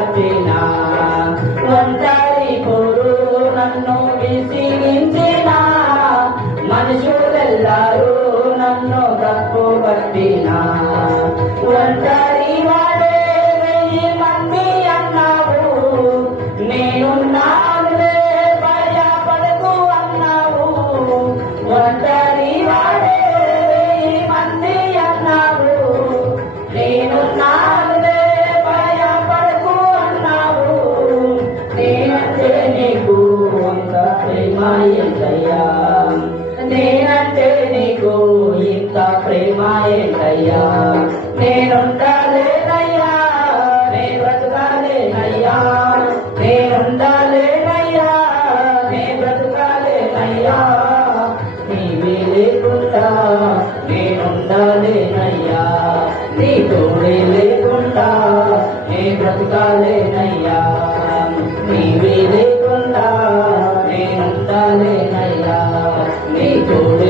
పంపిన ఒంటరి పోరు నన్ను విసిగించిన. మనుషులెల్లారూ నన్ను తప్పు పట్టిన. ఒంటరి ఏంటయ్యా నేనంటే నీకు ఇంత ప్రేమ ఏంటయ్యా నేనుండలేనయ్యా నే బ్రతకాలేనయ్యా నేనుండలేనయ్యా నే బ్రతకాలేనయ్యా నీవే లేకుండా నేనుండలేనయ్యా నీ తోడే లేకుండా నే బ్రతకాలేనయ్యా నీవే నేనుండాలేనయ్యా నీ తోడే లేకుండా